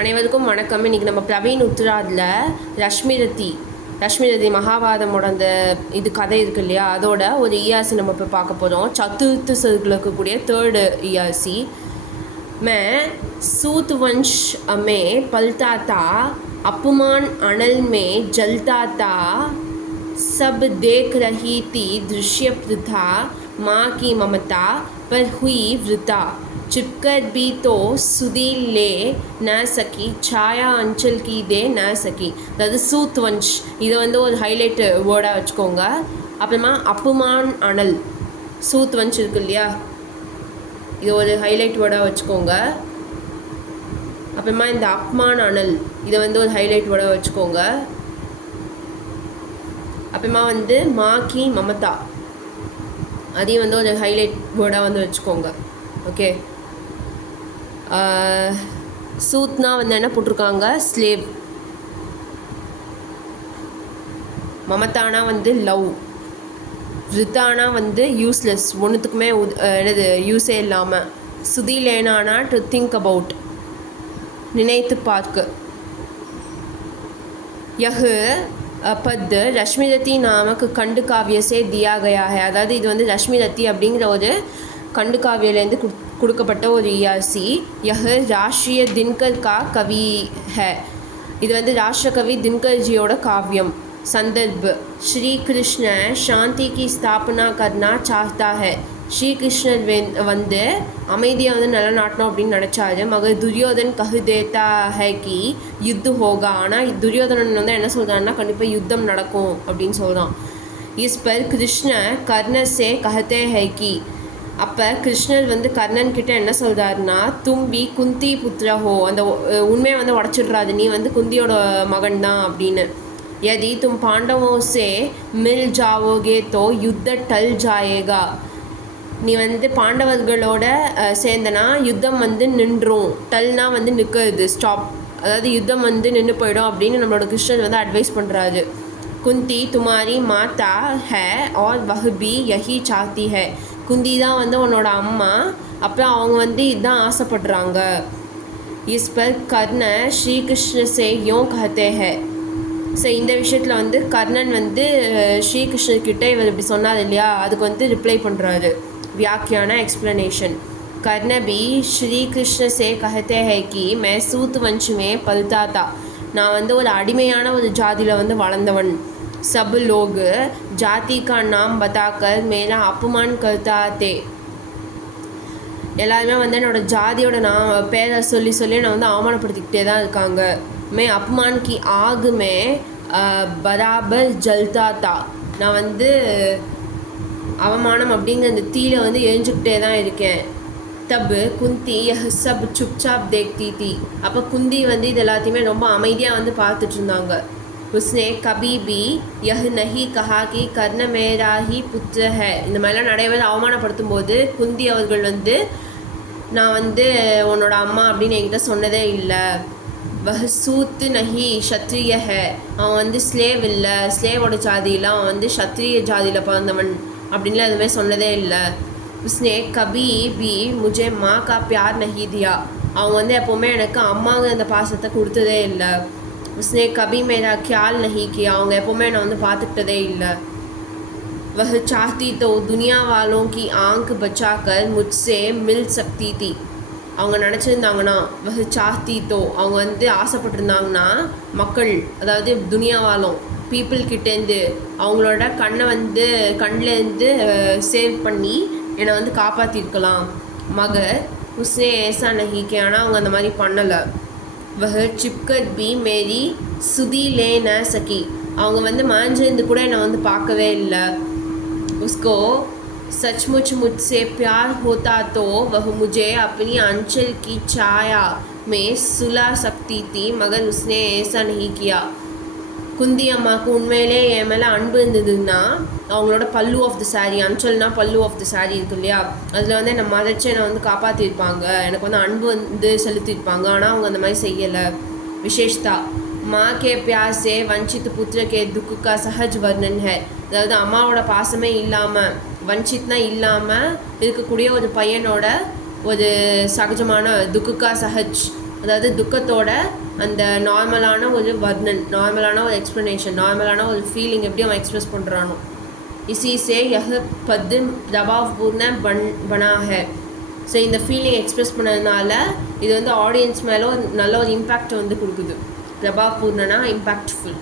அனைவருக்கும் வணக்கம். இன்றைக்கி நம்ம பிரவீன் உத்ராதில் ரஷ்மிரதி மகாபாரதமோட அந்த இது கதை இருக்கு இல்லையா, அதோட ஒரு ஈஆர்சி நம்ம இப்போ பார்க்க போகிறோம். சத்துர்த்து சர்க்கில் இருக்கக்கூடிய தேர்டு ஈஆர்சி. मैं सूत वंश में पलता था, अपमान अनल में जलता था, सब देख रही थी दृश्य प्रथा, माँ की ममता पर हुई वृता, चिपकर भी तो सुधी ले न सकी, छाया अंचल की दे न सकी. அதாவது சூத் வன்ஷ், இதை வந்து ஒரு ஹைலைட் வேர்டாக வச்சுக்கோங்க. அப்புறமா அப்புமான் அனல், சூத் வன்ஷ் இருக்கு இல்லையா, இது ஒரு ஹைலைட் வேர்டாக வச்சுக்கோங்க. அப்புறமா இந்த அப்மான் அனல், இதை வந்து ஒரு ஹைலைட் வேர்டாக வச்சுக்கோங்க. அப்புறமா வந்து மாக்கி மமதா, அதையும் வந்து ஒரு ஹைலைட் வேர்டாக வந்து வச்சுக்கோங்க. ஓகே, சூத்னா வந்து என்ன போட்டிருக்காங்க, ஸ்லேவ். மமதானா வந்து லவ். விருத்தானா வந்து யூஸ்லெஸ், ஒன்றுத்துக்குமே என்னது யூஸே இல்லாமல். சுதிலேனானா டு திங்க் அபவுட், நினைத்து பார்க்க. यह पद रश्मिरति नामक खंड काव्य से दिया गया है. அதாவது இது வந்து ரஷ்மிரதி அப்படிங்கிற ஒரு खंड काव्यலேருந்து கொடுக்கப்பட்ட ஒரு ஈஆர்சி. यह राष्ट्रीय दिनकर का कवि है. இது வந்து ராஷ்டிர கவி தினகர்ஜியோட காவியம். संदर्भ, श्री कृष्ण शांति की स्थापना करना चाहता है. ஸ்ரீகிருஷ்ணர் வந்து அமைதியை வந்து நிலநாட்டணும் அப்படின்னு நினச்சாரு. மகர் துரியோதன் கஹு தேத்தா ஹை கி யுத்து ஹோகா. ஆனால் துரியோதனன் வந்து என்ன சொல்கிறான்னா, கண்டிப்பாக யுத்தம் நடக்கும் அப்படின்னு சொல்கிறான். Is per Krishna Karna say கஹத்தே high கி. அப்போ கிருஷ்ணர் வந்து கர்ணன் கிட்ட என்ன சொல்கிறாருன்னா, தும்பி குந்தி புத்திர ஹோ, அந்த உண்மையை வந்து உடச்சிடுறாரு, நீ வந்து குந்தியோட மகன் தான் அப்படின்னு. यदि तुम पांडवों से मिल जाओगे तो युद्ध टल जाएगा. நீ வந்து பாண்டவர்களோட சேர்ந்தனா யுத்தம் வந்து நின்றும். டல்னா வந்து நிற்கிறது, ஸ்டாப், அதாவது யுத்தம் வந்து நின்று போயிடும் அப்படின்னு நம்மளோட கிருஷ்ணர் வந்து அட்வைஸ் பண்ணுறாரு. குந்தி துமாரி மாதா ஹே और वह भी यही चाहती है. குந்தி தான் வந்து உன்னோட அம்மா, அப்புறம் அவங்க வந்து இதுதான் ஆசைப்படுறாங்க. इस पर कर्ण श्री कृष्ण से यूँ कहते हैं. ஸோ இந்த விஷயத்தில் வந்து கர்ணன் வந்து ஸ்ரீகிருஷ்ணர்கிட்ட இவர் இப்படி சொன்னார் இல்லையா, அதுக்கு வந்து ரிப்ளை பண்ணுறாரு. வியாக்கியான எக்ஸ்ப்ளனேஷன். கர்ண பி ஸ்ரீகிருஷ்ண சே கஹத்தே ஹை கி மே சூத் வன்ஷ் மே பல்தா தா. நான் வந்து ஒரு அடிமையான ஒரு ஜாதியில் வந்து வளர்ந்தவன். சப் லோக் ஜாதி கா நாம் பதாக்கர் மேலா அப்புமான் கர்த்தா தே. எல்லாருமே வந்து என்னோடய ஜாதியோட நான் பேரை சொல்லி நான் வந்து அவமானப்படுத்திக்கிட்டே தான் இருக்காங்க. மே அப்மான் கி ஆகு மே பராபர் ஜல்தா தா. நான் வந்து அவமானம் அப்படிங்கிற அந்த தீயில வந்து எரிஞ்சுக்கிட்டே தான் இருக்கேன். தப் குந்தி யஹ் சப் சுப்சாப் தேக்தி தி. அப்போ குந்தி வந்து இது எல்லாத்தையுமே ரொம்ப அமைதியாக வந்து பார்த்துட்டு இருந்தாங்க. உஸ்னே கபி B யஹ் Nahi Kanha Ki Karna Mera he புத்திர ஹை. இந்த மாதிரிலாம் நிறைய பேர் அவமானப்படுத்தும் போது குந்தி அவர்கள் வந்து நான் வந்து உன்னோட அம்மா அப்படின்னு என்கிட்ட சொன்னதே இல்லை. வஹ் சூத் நஹி ஷத்ரிய ஹே. அவன் வந்து ஸ்லேவ் இல்லை, ஸ்லேவோட ஜாதியில் அவன் வந்து ஷத்ரிய ஜாதியில் பிறந்தவன் அப்படின்லாம் எதுவுமே சொன்னதே இல்லை. உஸ்னே கபி பி முஜே மா கா பியார் நஹி தியா. அவங்க வந்து எப்போவுமே எனக்கு அம்மாங்க அந்த பாசத்தை கொடுத்ததே இல்லை. உஸ்னே கபி மேரா ख्याल नहीं किया. அவங்க எப்போவுமே என்னை வந்து பார்த்துக்கிட்டதே இல்லை. வஹ் சாஹ்தி தோ துனியா வாலோं की आंख बचाकर मुझसे मिल सकती थी. அவங்க நினச்சிருந்தாங்கன்னா, வஹ் சாஹ்தி தோ, அவங்க வந்து ஆசைப்பட்டிருந்தாங்கன்னா, மக்கள், அதாவது துனியாவாலும் பீப்புள்கிட்டேருந்து அவங்களோட கண்ணை வந்து கண்ணிலேருந்து சேவ் பண்ணி என்னை வந்து காப்பாற்றிருக்கலாம். மகர் உஸ்னே ஏசா நஹிக்கே. ஆனால் அவங்க அந்த மாதிரி பண்ணலை. வஹ் சிப்கர் பி மேரி சுதி லே ந சகி. அவங்க வந்து மாஞ்சிருந்து கூட என்னை வந்து பார்க்கவே இல்லை. உஸ்கோ सचमुच मुझसे प्यार होता तो वह मुझे अपनी अंचल की छाया में सुला सकती थी, मगर उसने ऐसा नहीं किया. குந்தி அம்மாவுக்கு உண்மையிலே என் மேலே அன்பு இருந்ததுன்னா அவங்களோட பல்லு ஆஃப் த சாரீ, அஞ்சல்னா பல்லு ஆஃப் த சாரீ இருக்கு இல்லையா, அதில் வந்து என்னை மறைச்சி என்னை வந்து காப்பாற்றிருப்பாங்க, எனக்கு வந்து அன்பு வந்து செலுத்தியிருப்பாங்க. ஆனால் அவங்க அந்த மாதிரி செய்யலை. விசேஷ்தா माँ के प्यार से वंचित पुत्र के दुख का सहज वर्णन है. அதாவது அம்மாவோட பாசமே இல்லாமல், வஞ்சித்னா இல்லாமல் இருக்கக்கூடிய ஒரு பையனோட ஒரு சகஜமான துக்குக்கா சஹஜ் அதாவது துக்கத்தோட அந்த நார்மலான ஒரு வர்ணன், நார்மலான ஒரு எக்ஸ்ப்ளனேஷன், நார்மலான ஒரு ஃபீலிங் எப்படி அவன் எக்ஸ்ப்ரெஸ் பண்ணுறானோ. இசி சே யஹ் பத்து பிரபாவ்பூர்ண பனா ஹை. ஸோ இந்த ஃபீலிங் எக்ஸ்ப்ரெஸ் பண்ணதுனால இது வந்து ஆடியன்ஸ் மேலே ஒரு நல்ல ஒரு இம்பேக்ட் வந்து கொடுக்குது. பிரபாவ்பூர்ணனா இம்பேக்ட்ஃபுல்.